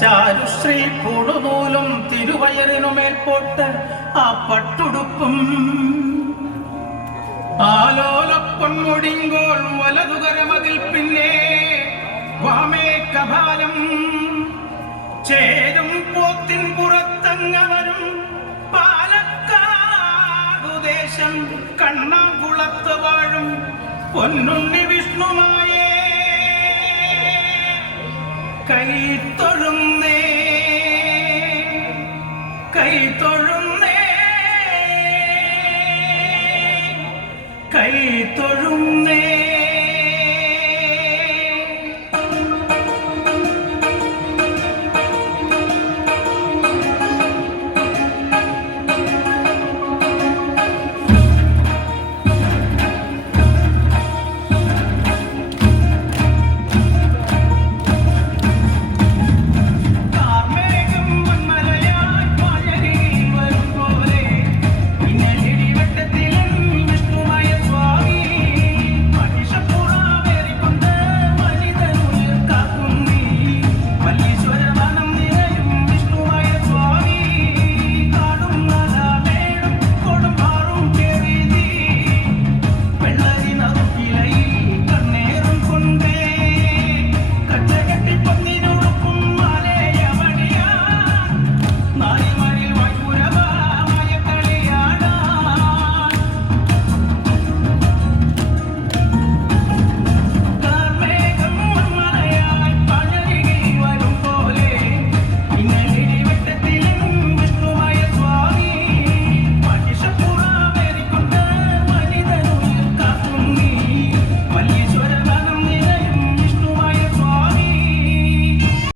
ചാരുശ്രീ കൂടുനൂലും തിരുവയറിനുമേൽപോട്ട് ആ പട്ടുടുപ്പും ആലോലപ്പൊന്മുടിങ്കോൾ വലതുകരമതിൽ പിന്നെ വാമേ കപാലം ചേരും പോത്തിൻ പുറത്തങ്ങവരും പാലക്കാടുദേശം കണ്ണാകുളത്ത് വാഴും പൊന്നുണ്ണി വിഷ്ണുമായേ കൈത്തൊഴുന്നേ കൈത്തൊഴുന്നേ കൈത്തൊഴുന്നേ